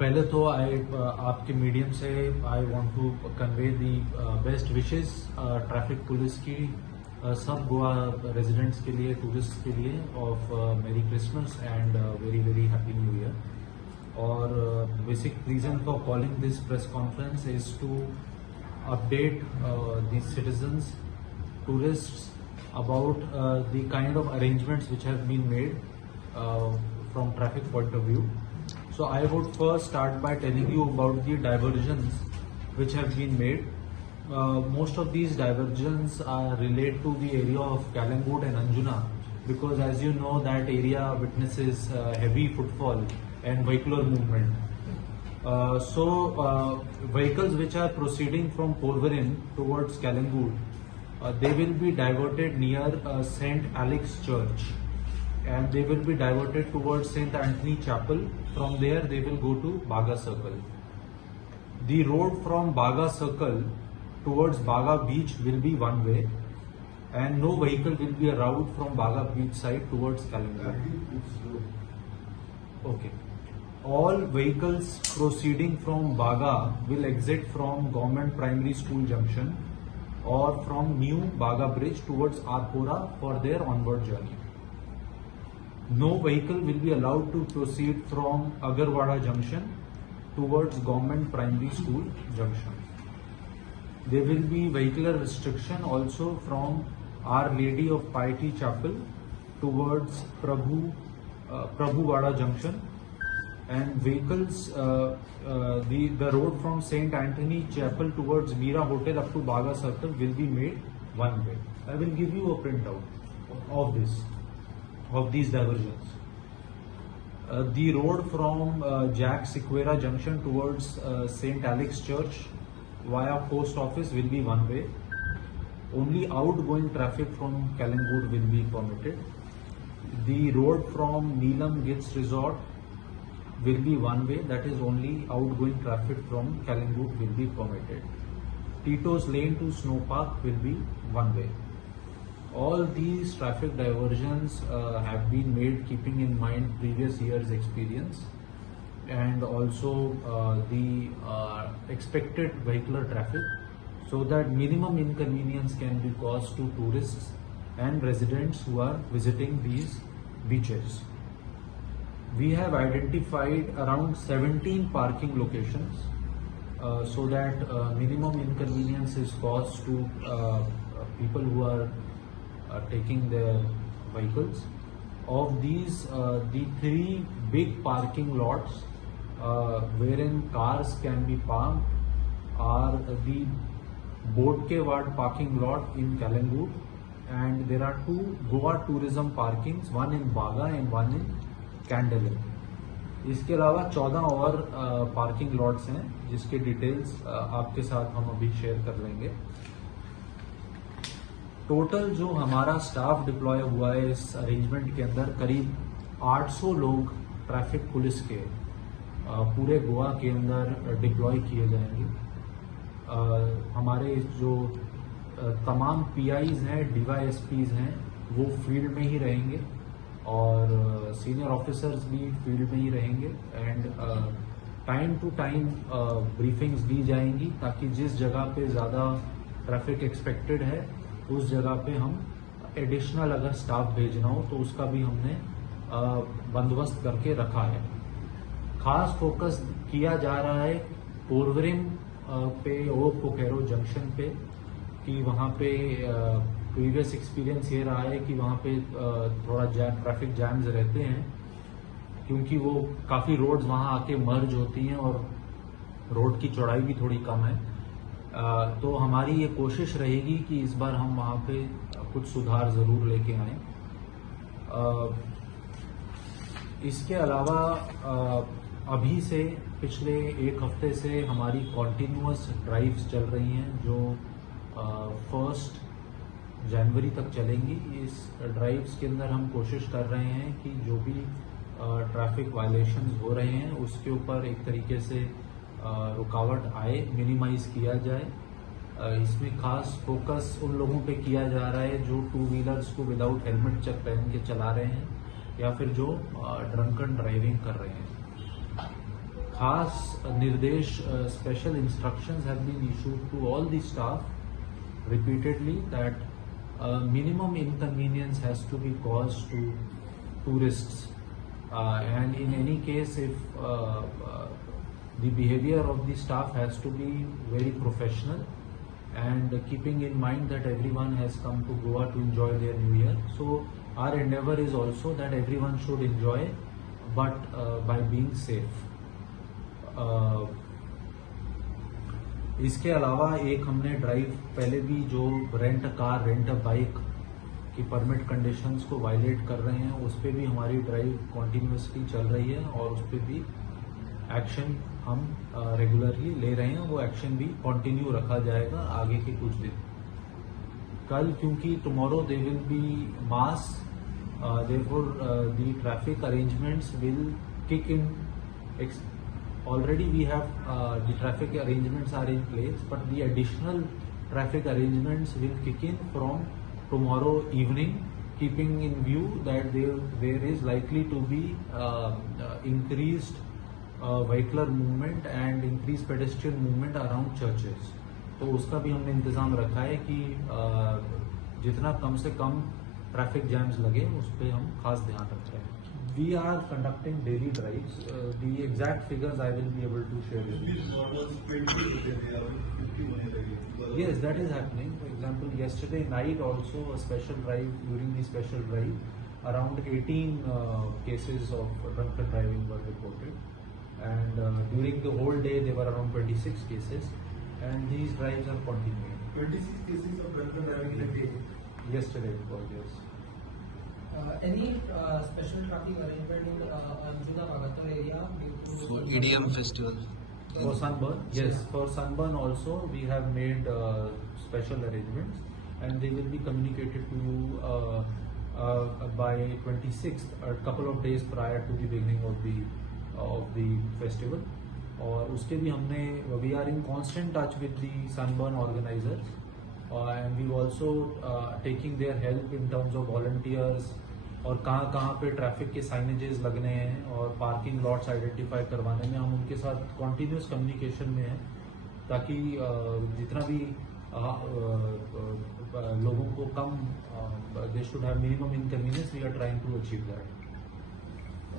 पहले तो आपके मीडियम से I want to convey the best wishes traffic police की सब गोवा रेजिडेंट्स के लिए, टूरिस्ट के लिए of merry Christmas and very very happy New Year. और basic reason for calling this press conference is to update the citizens, tourists about the kind of arrangements which have been made from traffic point of view. So I would first start by telling you about the diversions which have been made. Most of these diversions are relate to the area of Kalangut and Anjuna, because as you know that area witnesses heavy footfall and vehicular movement. Vehicles which are proceeding from Porvorim towards Kalangut, they will be diverted near St. Alex Church, and they will be diverted towards St. Anthony Chapel. From there they will go to Baga Circle. The road from Baga Circle towards Baga Beach will be one way, and no vehicle will be allowed from Baga Beach side towards Kalangut. Okay. All vehicles proceeding from Baga will exit from Government Primary School Junction or from New Baga Bridge towards Arpora for their onward journey. No vehicle will be allowed to proceed from Agarwada Junction towards Government Primary School Junction. There will be vehicular restriction also from Our Lady of Piety Chapel towards Prabhuwada Junction. And vehicles, the road from St. Anthony Chapel towards Mira Hotel up to Baga Circle will be made one way. I will give you a printout of these diversions. The road from Jack Sequeira Junction towards St. Alex Church via Post Office will be one way. Only outgoing traffic from Kalangut will be permitted. The road from Neelam Gits Resort will be one way, that is only outgoing traffic from Kalangut will be permitted. Tito's Lane to Snow Park will be one way. All these traffic diversions have been made keeping in mind previous year's experience and also the expected vehicular traffic, so that minimum inconvenience can be caused to tourists and residents who are visiting these beaches. We have identified around 17 parking locations so that minimum inconvenience is caused to people who are taking their vehicles. Of these, the 3 big parking lots wherein cars can be parked are the Bodkewad parking lot in Kalangut, and there are 2 Goa tourism parkings, one in Baga and one in कैंडलिन। इसके अलावा 14 और parking lots हैं जिसके details आपके साथ हम अभी share कर लेंगे। टोटल जो हमारा स्टाफ डिप्लॉय हुआ है इस अरेंजमेंट के अंदर, करीब 800 लोग ट्रैफिक पुलिस के पूरे गोवा के अंदर डिप्लॉय किए जाएंगे। हमारे जो तमाम पीआईज हैं, डीवाईएसपीज हैं, वो फील्ड में ही रहेंगे और सीनियर ऑफिसर्स भी फील्ड में ही रहेंगे। And time to time briefings दी जाएंगी ताकि जिस जगह पे ज़्यादा ट्रैफिक एक्सपेक्टेड है उस जगह पे हम एडिशनल अगर स्टाफ भेजना हो तो उसका भी हमने बंदोबस्त करके रखा है। खास फोकस किया जा रहा है पोरवरिम पे और पोकेरो जंक्शन पे कि वहाँ पे प्रीवियस एक्सपीरियंस ये रहा है कि वहाँ पे थोड़ा ट्रैफिक जैम्स रहते हैं क्योंकि वो काफ़ी रोड्स वहाँ आके मर्ज होती हैं और रोड की चौड़ाई भी थोड़ी कम है। तो हमारी ये कोशिश रहेगी कि इस बार हम वहाँ पे कुछ सुधार ज़रूर लेके आएँ। इसके अलावा अभी से पिछले 1 हफ्ते से हमारी कॉन्टिन्यूअस ड्राइव्स चल रही हैं जो 1 जनवरी तक चलेंगी। इस ड्राइव्स के अंदर हम कोशिश कर रहे हैं कि जो भी ट्रैफिक वायलेशंस हो रहे हैं उसके ऊपर एक तरीके से रुकावट आए, मिनिमाइज किया जाए। इसमें खास फोकस उन लोगों पे किया जा रहा है जो 2 व्हीलर्स को विदाउट हेलमेट चेक पहन के चला रहे हैं या फिर जो ड्रंकन ड्राइविंग कर रहे हैं। खास निर्देश, special instructions have been issued to all the staff repeatedly that minimum inconvenience has to be caused to tourists, and in any case if the behavior of the staff has to be very professional, and keeping in mind that everyone has come to Goa to enjoy their New Year. So our endeavor is also that everyone should enjoy, but by being safe. इसके अलावा एक हमने drive पहले भी जो rent car rent bike की permit conditions को violet कर रहे हैं उस पर भी हमारी ड्राइव कॉन्टिन्यूसली चल रही है और उस पर भी एक्शन हम रेगुलरली ले रहे हैं. वो एक्शन भी कंटिन्यू रखा जाएगा आगे के कुछ दिन. कल क्योंकि tomorrow they will be mass, therefore the traffic arrangements will kick in. Already we have the traffic arrangements are in place, but the additional traffic arrangements will kick in from tomorrow evening, keeping in view that there is likely to be increased vehicular movement and increased pedestrian movement around churches. तो उसका भी हमने इंतज़ाम रखा है कि जितना कम से कम ट्रैफिक जैम्स लगे उस पर हम खास ध्यान रख रहे हैं. We are conducting daily drives. The exact figures I will be able to share with you. Yes, that is happening. For example, yesterday night also a special drive. During the special drive, around 18 cases of drunken driving were reported, and during the whole day there were around 26 cases, and these drives are continuing. 26 cases of drunken driving in a day. Yesterday it was, yes. Any special traffic arrangement in Anjuna Bhagatar area due to for EDM festival? For Sunburn, yes. For Sunburn also we have made special arrangements, and they will be communicated to you by 26th, a couple of days prior to the beginning of the festival. और उसके भी हमने we are in constant touch with the Sunburn organizers, and we also taking their help in terms of volunteers और कहाँ पे traffic के signages लगने हैं और पार्किंग लॉट्स आइडेंटिफाई करवाने में हम उनके साथ कॉन्टिन्यूस कम्युनिकेशन में हैं, ताकि जितना भी लोगों को कम they should have minimum inconvenience, we are trying to achieve that.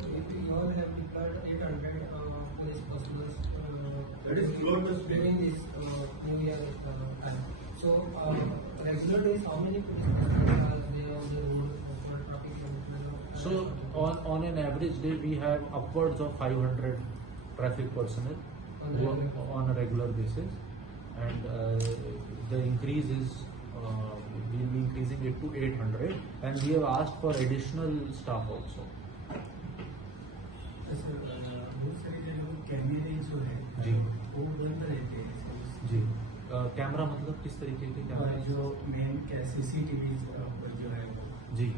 You all have deployed 800 police personnel That is throughout the state. during this New Year time. So regular days, how many police personnel are there on the road for traffic management? So on an average day we have upwards of 500 traffic personnel on a regular basis, and the increase is we'll be increasing it to 800, and we have asked for additional staff also. बहुत सारी जगह कैमरे जो है जी वो बंद रहते हैं. जी. कैमरा मतलब किस तरीके के कैमरा? जो मेन CCTV जो है जी.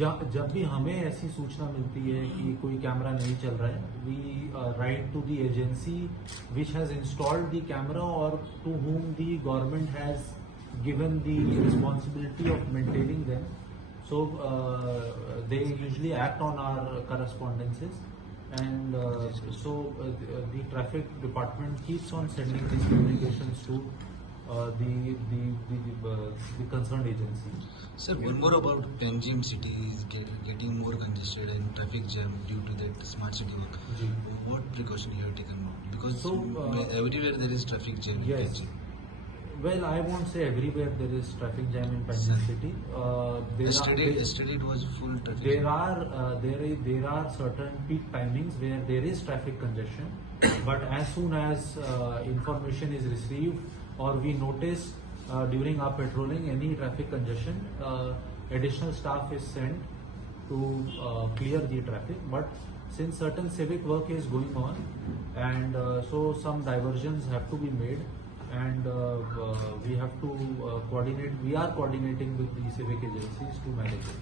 जब भी हमें ऐसी सूचना मिलती है कि कोई कैमरा नहीं चल रहा है, we write to the agency which has installed the camera और to whom the government has given the responsibility of maintaining them. So they usually act on our correspondences, and the traffic department keeps on sending these communications to the concerned agency. Sir, one more about Panjim city is getting more congested and traffic jam due to that smart city work. जी. What precaution you have taken now? Because So, everywhere there is traffic jam in Yes. Panjim. Well, I won't say everywhere there is traffic jam in Panjim city. Yesterday it was full traffic. There are certain peak timings where there is traffic congestion, but as soon as information is received or we notice during our patrolling any traffic congestion, additional staff is sent to clear the traffic. But since certain civic work is going on, and so some diversions have to be made, and we have to coordinate. We are coordinating with the civic agencies to manage it.